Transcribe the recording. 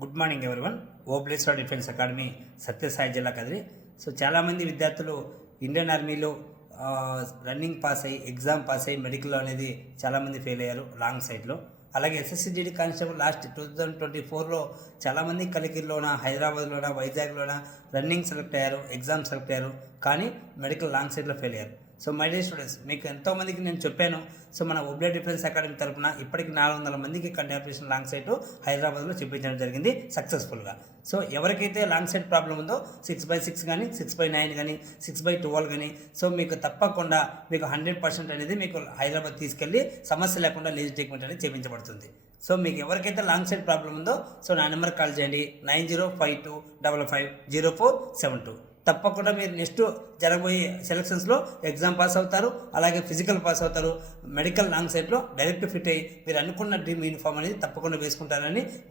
Good morning everyone. Obleshwara defence academy Sathya Sai జిల్లా Kadiri. So చాలామంది విద్యార్థులు ఇండియన్ ఆర్మీలో రన్నింగ్ పాస్ అయ్యి ఎగ్జామ్ పాస్ అయ్యి మెడికల్ అనేది చాలామంది ఫెయిల్ అయ్యారు లాంగ్ సైడ్లో. అలాగే SSCD constable last two thousand twenty ఫోర్లో చాలామంది కలికిరిలోన హైదరాబాద్లోన వైజాగ్లోన రన్నింగ్ సెలెక్ట్ అయ్యారు ఎగ్జామ్ సెలెక్ట్ అయ్యారు. కానీ మెడికల్ లాంగ్ సైడ్లో failure so my dear students మీకు ఎంతోమందికి నేను చెప్పాను. సో మన ఒబ్లే డిఫెన్స్ అకాడమీ తరపున ఇప్పటికి నాలుగు వందల మందికి కంటాప్రేషన్ లాంగ్ సైట్ హైదరాబాద్లో చూపించడం జరిగింది సక్సెస్ఫుల్గా సో ఎవరికైతే లాంగ్ సైడ్ ప్రాబ్లం ఉందో సిక్స్ బై సిక్స్ కానీ సిక్స్ బై నైన్ కానీ సిక్స్ బై ట్వెల్వ్ కానీ సో మీకు తప్పకుండా మీకు హండ్రెడ్ పర్సెంట్ అనేది మీకు హైదరాబాద్ తీసుకెళ్ళి సమస్య లేకుండా లేజీ ట్రీట్మెంట్ అనేది చేయించబడుతుంది సో మీకు ఎవరికైతే లాంగ్ సైడ్ ప్రాబ్లం ఉందో సో నా నెంబర్ కాల్ చేయండి. Nine zero five two double five zero four seven two. తప్పకుండా మీరు నెక్స్ట్ జరగబోయే సెలక్షన్స్లో ఎగ్జామ్ పాస్ అవుతారు అలాగే ఫిజికల్ పాస్ అవుతారు మెడికల్ లాంగ్ సైడ్లో డైరెక్ట్ ఫిట్ అయ్యి మీరు అనుకున్న డ్రీమ్ యూనిఫామ్ అనేది తప్పకుండా వేసుకుంటారని